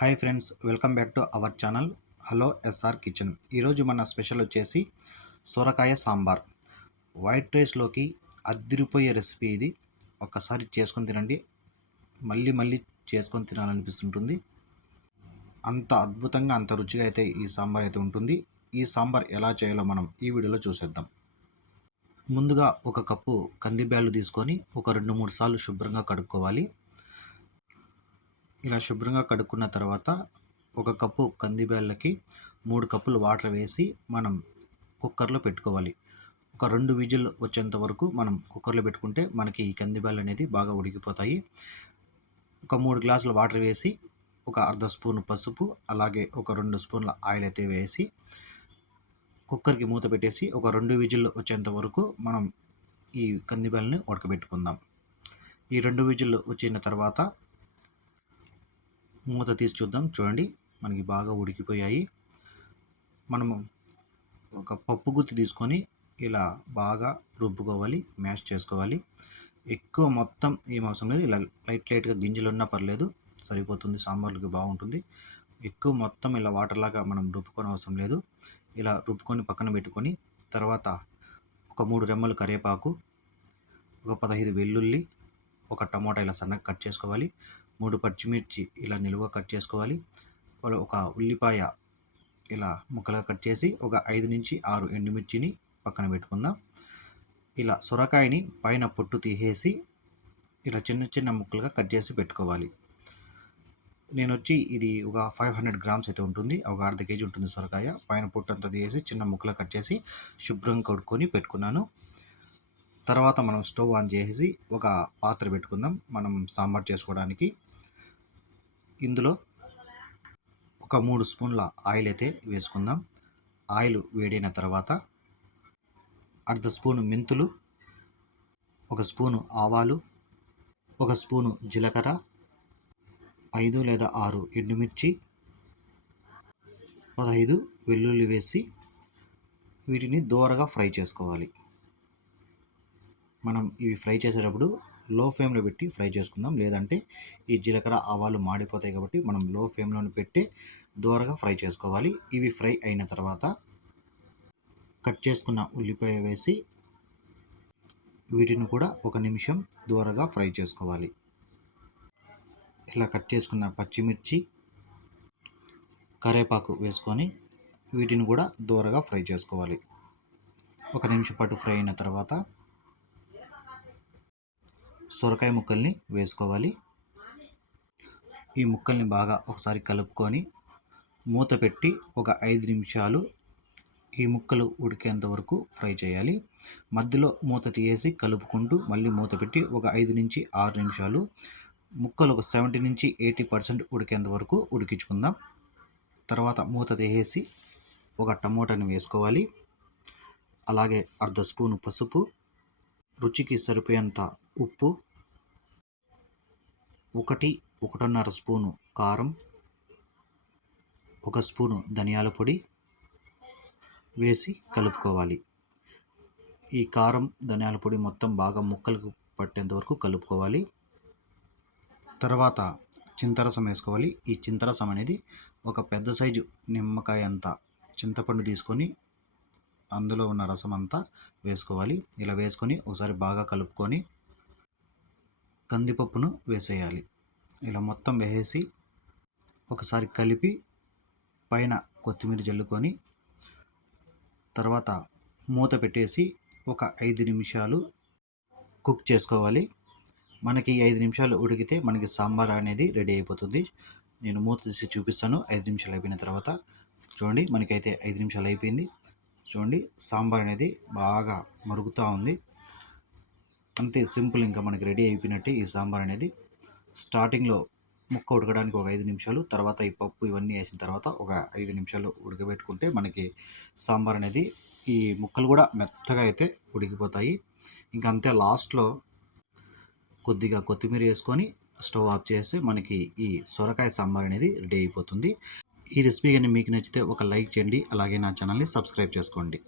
Hi friends, welcome back to our channel hello SR kitchen. ఈరోజు మన special వచ్చేసి సొరకాయ సాంబార్. వైట్ రైస్లోకి అద్దిరిపోయే రెసిపీ ఇది. ఒక్కసారి చేసుకొని తినండి, మళ్ళీ మళ్ళీ చేసుకొని తినాలనిపిస్తుంటుంది. అంత అద్భుతంగా అంత రుచిగా అయితే ఈ సాంబార్ అయితే ఉంటుంది. ఈ సాంబార్ ఎలా చేయాలో మనం ఈ వీడియోలో చూసేద్దాం. ముందుగా ఒక కప్పు కందిబ్యాళ్ళు తీసుకొని ఒక 2-3 సార్లు శుభ్రంగా కడుక్కోవాలి. ఇలా శుభ్రంగా కడుక్కున్న తర్వాత ఒక కప్పు కందిబ్యాళ్ళకి 3 కప్పులు వాటర్ వేసి మనం కుక్కర్లో పెట్టుకోవాలి. ఒక 2 విజిల్ వచ్చేంత వరకు మనం కుక్కర్లో పెట్టుకుంటే మనకి ఈ కందిబ్యాళ్ళు అనేది బాగా ఉడికిపోతాయి. ఒక 3 గ్లాసుల వాటర్ వేసి ఒక అర్ధ స్పూన్ పసుపు, అలాగే ఒక 2 స్పూన్ల ఆయిల్ అయితే వేసి కుక్కర్కి మూత పెట్టేసి ఒక 2 విజిల్ వచ్చేంత వరకు మనం ఈ కందిబ్యాళ్ళని ఉడకబెట్టుకుందాం. ఈ 2 విజిల్ వచ్చిన తర్వాత మూత తీసి చూద్దాం. చూడండి, మనకి బాగా ఉడికిపోయాయి. మనము ఒక పప్పు గుత్తి తీసుకొని ఇలా బాగా రుబ్బుకోవాలి, మ్యాష్ చేసుకోవాలి. ఎక్కువ మొత్తం ఏం అవసరం లేదు, ఇలా లైట్గా గింజలు ఉన్నా పర్లేదు, సరిపోతుంది, సాంబార్లకి బాగుంటుంది. ఎక్కువ మొత్తం ఇలా వాటర్ లాగా మనం రుబ్బుకొని అవసరం లేదు. ఇలా రుబ్బుకొని పక్కన పెట్టుకొని తర్వాత ఒక 3 రెమ్మలు కరివేపాకు, ఒక 15 వెల్లుల్లి, ఒక టమోటా ఇలా సన్నగా కట్ చేసుకోవాలి. 3 పచ్చిమిర్చి ఇలా నిలువుగా కట్ చేసుకోవాలి. ఒక ఉల్లిపాయ ఇలా ముక్కలుగా కట్ చేసి ఒక 5 నుంచి 6 ఎండుమిర్చిని పక్కన పెట్టుకుందాం. ఇలా సొరకాయని పైన పొట్టు తీసేసి ఇలా చిన్న చిన్న ముక్కలుగా కట్ చేసి పెట్టుకోవాలి. నేను వచ్చి ఇది ఒక 500 గ్రామ్స్ అయితే ఉంటుంది, ఒక అర్ధ కేజీ ఉంటుంది సొరకాయ. పైన పొట్టు అంతా తీసేసి చిన్న ముక్కలు కట్ చేసి శుభ్రంగా కడుక్కొని పెట్టుకున్నాను. తర్వాత మనం స్టవ్ ఆన్ చేసి ఒక పాత్ర పెట్టుకుందాం మనం సాంబార్ చేసుకోవడానికి. ఇందులో ఒక 3 స్పూన్ల ఆయిల్ అయితే వేసుకుందాం. ఆయిల్ వేడైన తర్వాత అర్ధ స్పూను మెంతులు, ఒక స్పూను ఆవాలు, ఒక స్పూను జీలకర్ర, 5 లేదా 6 ఎండుమిర్చి, 15 వెల్లుల్లి వేసి వీటిని దోరగా ఫ్రై చేసుకోవాలి. మనం ఇవి ఫ్రై చేసేటప్పుడు లో ఫ్లేమ్లో పెట్టి ఫ్రై చేసుకుందాం, లేదంటే ఈ జీలకర్ర ఆవాలు మాడిపోతాయి. కాబట్టి మనం లో ఫ్లేమ్లో పెట్టి దోరగా ఫ్రై చేసుకోవాలి. ఇవి ఫ్రై అయిన తర్వాత కట్ చేసుకున్న ఉల్లిపాయ వేసి వీటిని కూడా 1 నిమిషం దోరగా ఫ్రై చేసుకోవాలి. ఇలా కట్ చేసుకున్న పచ్చిమిర్చి, కరివేపాకు వేసుకొని వీటిని కూడా దోరగా ఫ్రై చేసుకోవాలి. 1 నిమిషం పాటు ఫ్రై అయిన తర్వాత సొరకాయ ముక్కల్ని వేసుకోవాలి. ఈ ముక్కల్ని బాగా ఒకసారి కలుపుకొని మూత పెట్టి ఒక 5 నిమిషాలు ఈ ముక్కలు ఉడికేంత వరకు ఫ్రై చేయాలి. మధ్యలో మూత తీసేసి కలుపుకుంటూ మళ్ళీ మూత పెట్టి ఒక 5 నుంచి 6 నిమిషాలు ముక్కలు ఒక 70 నుంచి 80% ఉడికేంత వరకు ఉడికించుకుందాం. తర్వాత మూత తీసేసి ఒక టమోటాని వేసుకోవాలి. అలాగే అర్ధ స్పూను పసుపు, రుచికి సరిపోయేంత ఉప్పు, 1-1.5 స్పూను కారం, 1 స్పూను ధనియాల పొడి వేసి కలుపుకోవాలి. ఈ కారం ధనియాల పొడి మొత్తం బాగా ముక్కలకు పట్టేంత వరకు కలుపుకోవాలి. తర్వాత చింతరసం వేసుకోవాలి. ఈ చింతరసం అనేది ఒక పెద్ద సైజు నిమ్మకాయ అంత చింతపండు తీసుకొని అందులో ఉన్న రసం అంతా వేసుకోవాలి. ఇలా వేసుకొని ఒకసారి బాగా కలుపుకొని కందిపప్పును వేసేయాలి. ఇలా మొత్తం వేసేసి ఒకసారి కలిపి పైన కొత్తిమీర జల్లుకొని తర్వాత మూత పెట్టేసి ఒక 5 నిమిషాలు కుక్ చేసుకోవాలి. మనకి 5 నిమిషాలు ఉడికితే మనకి సాంబార్ అనేది రెడీ అయిపోతుంది. నేను మూత తీసి చూపిస్తాను 5 నిమిషాలు అయిపోయిన తర్వాత. చూడండి, మనకైతే 5 నిమిషాలు అయిపోయింది. చూడండి, సాంబార్ అనేది బాగా మరుగుతూ ఉంది. అంతే, సింపుల్, ఇంకా మనకి రెడీ అయిపోయినట్టే ఈ సాంబార్ అనేది. స్టార్టింగ్లో ముక్క ఉడకడానికి ఒక 5 నిమిషాలు, తర్వాత ఈ పప్పు ఇవన్నీ వేసిన తర్వాత ఒక 5 నిమిషాలు ఉడకబెట్టుకుంటే మనకి సాంబార్ అనేది ఈ ముక్కలు కూడా మెత్తగా అయితే ఉడికిపోతాయి. ఇంకా అంతే, లాస్ట్లో కొద్దిగా కొత్తిమీర వేసుకొని స్టవ్ ఆఫ్ చేస్తే మనకి ఈ సొరకాయ సాంబార్ అనేది రెడీ అయిపోతుంది. ఈ రెసిపీ కానీ మీకు నచ్చితే ఒక లైక్ చేయండి, అలాగే నా ఛానల్ని సబ్స్క్రైబ్ చేసుకోండి.